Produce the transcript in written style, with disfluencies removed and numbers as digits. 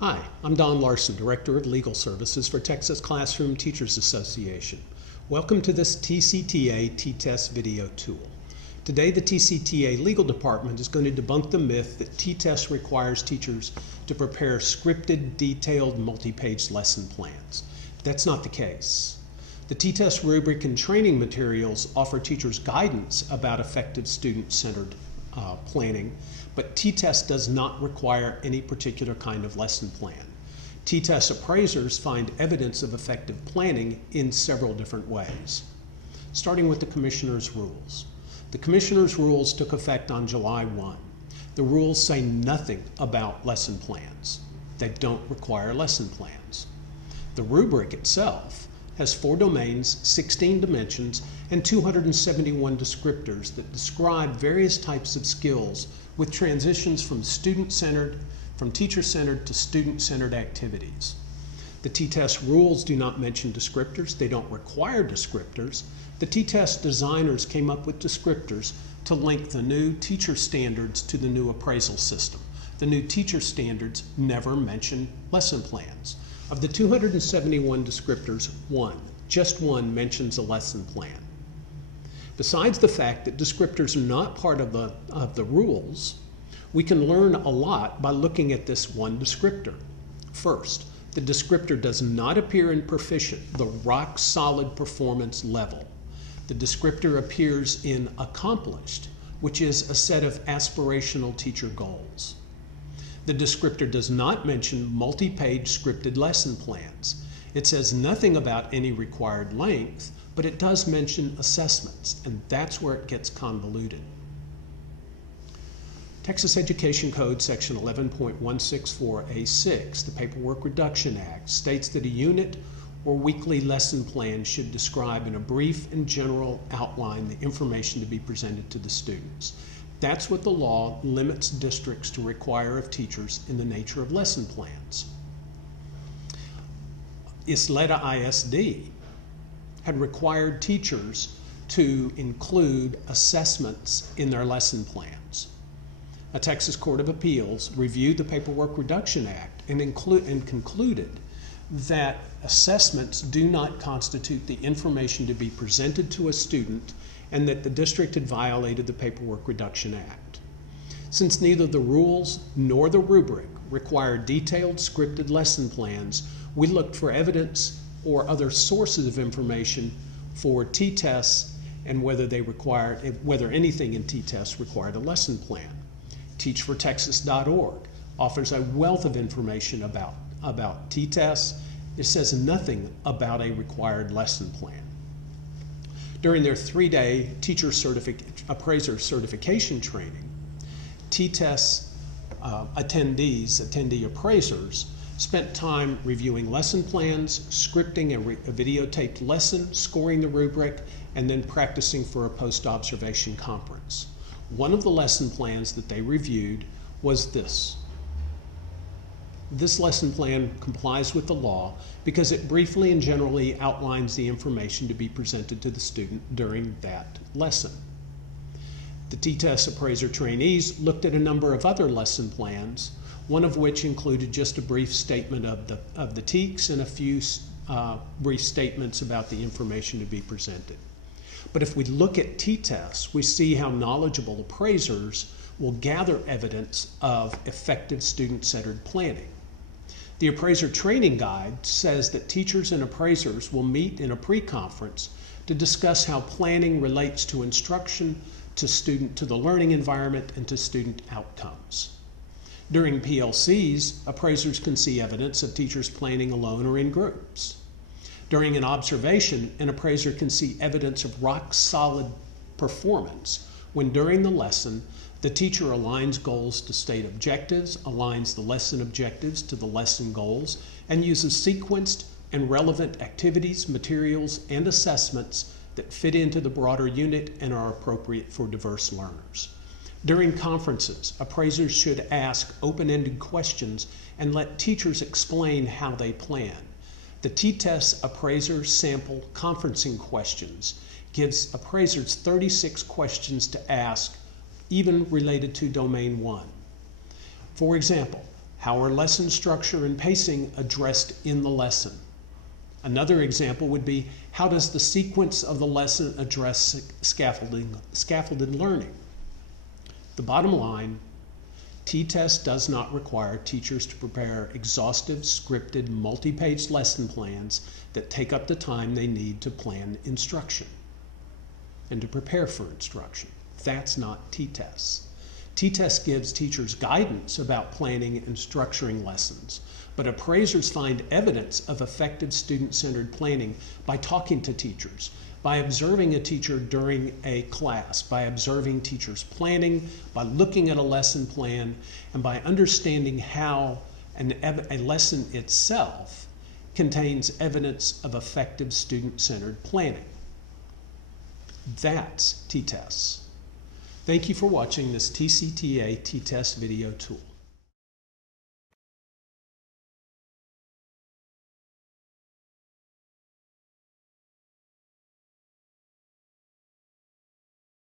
Hi, I'm Don Larson, Director of Legal Services for Texas Classroom Teachers Association. Welcome to this TCTA T-TESS video tool. Today the TCTA Legal Department is going to debunk the myth that T-TESS requires teachers to prepare scripted, detailed, multi-page lesson plans. That's not the case. The T-TESS rubric and training materials offer teachers guidance about effective student-centered planning, but T-TESS does not require any particular kind of lesson plan. T-TESS appraisers find evidence of effective planning in several different ways. Starting with the Commissioner's rules. The Commissioner's rules took effect on July 1. The rules say nothing about lesson plans. They don't require lesson plans. The rubric itself has 4 domains, 16 dimensions, and 271 descriptors that describe various types of skills with transitions from student-centered, from teacher-centered to student-centered activities. The T-TESS rules do not mention descriptors. They don't require descriptors. The T-TESS designers came up with descriptors to link the new teacher standards to the new appraisal system. The new teacher standards never mention lesson plans. Of the 271 descriptors, just one mentions a lesson plan. Besides the fact that descriptors are not part of the rules, we can learn a lot by looking at this one descriptor. First, the descriptor does not appear in proficient, the rock-solid performance level. The descriptor appears in accomplished, which is a set of aspirational teacher goals. The descriptor does not mention multi-page scripted lesson plans. It says nothing about any required length, but it does mention assessments, and that's where it gets convoluted. Texas Education Code section 11.164A6, the Paperwork Reduction Act, states that a unit or weekly lesson plan should describe in a brief and general outline the information to be presented to the students. That's what the law limits districts to require of teachers in the nature of lesson plans. Isleta ISD had required teachers to include assessments in their lesson plans. A Texas Court of Appeals reviewed the Paperwork Reduction Act and concluded that assessments do not constitute the information to be presented to a student and that the district had violated the Paperwork Reduction Act. Since neither the rules nor the rubric require detailed scripted lesson plans, we looked for evidence or other sources of information for T-TESS and whether anything in T-TESS required a lesson plan. TeachForTexas.org offers a wealth of information about T-TESS. It says nothing about a required lesson plan. During their 3-day appraiser certification training, T-TESS attendee appraisers spent time reviewing lesson plans, scripting a videotaped lesson, scoring the rubric, and then practicing for a post-observation conference. One of the lesson plans that they reviewed was this. This lesson plan complies with the law because it briefly and generally outlines the information to be presented to the student during that lesson. The T-TESS appraiser trainees looked at a number of other lesson plans, one of which included just a brief statement of the TEKS and a few brief statements about the information to be presented. But if we look at T-TESS, we see how knowledgeable appraisers will gather evidence of effective student-centered planning. The Appraiser Training Guide says that teachers and appraisers will meet in a pre-conference to discuss how planning relates to instruction, to the learning environment, and to student outcomes. During PLCs, appraisers can see evidence of teachers planning alone or in groups. During an observation, an appraiser can see evidence of rock-solid performance when during the lesson, the teacher aligns goals to state objectives, aligns the lesson objectives to the lesson goals, and uses sequenced and relevant activities, materials, and assessments that fit into the broader unit and are appropriate for diverse learners. During conferences, appraisers should ask open-ended questions and let teachers explain how they plan. The T-TESS appraiser sample conferencing questions gives appraisers 36 questions to ask, even related to Domain 1. For example, How are lesson structure and pacing addressed in the lesson? Another example would be, how does the sequence of the lesson address scaffolded learning? The bottom line, T-TESS does not require teachers to prepare exhaustive, scripted, multi-page lesson plans that take up the time they need to plan instruction and to prepare for instruction. That's not T-TESS. T-TESS gives teachers guidance about planning and structuring lessons, but appraisers find evidence of effective student-centered planning by talking to teachers, by observing a teacher during a class, by observing teachers planning, by looking at a lesson plan, and by understanding how a lesson itself contains evidence of effective student-centered planning. That's T-TESS. Thank you for watching this TCTA T-TESS video tool.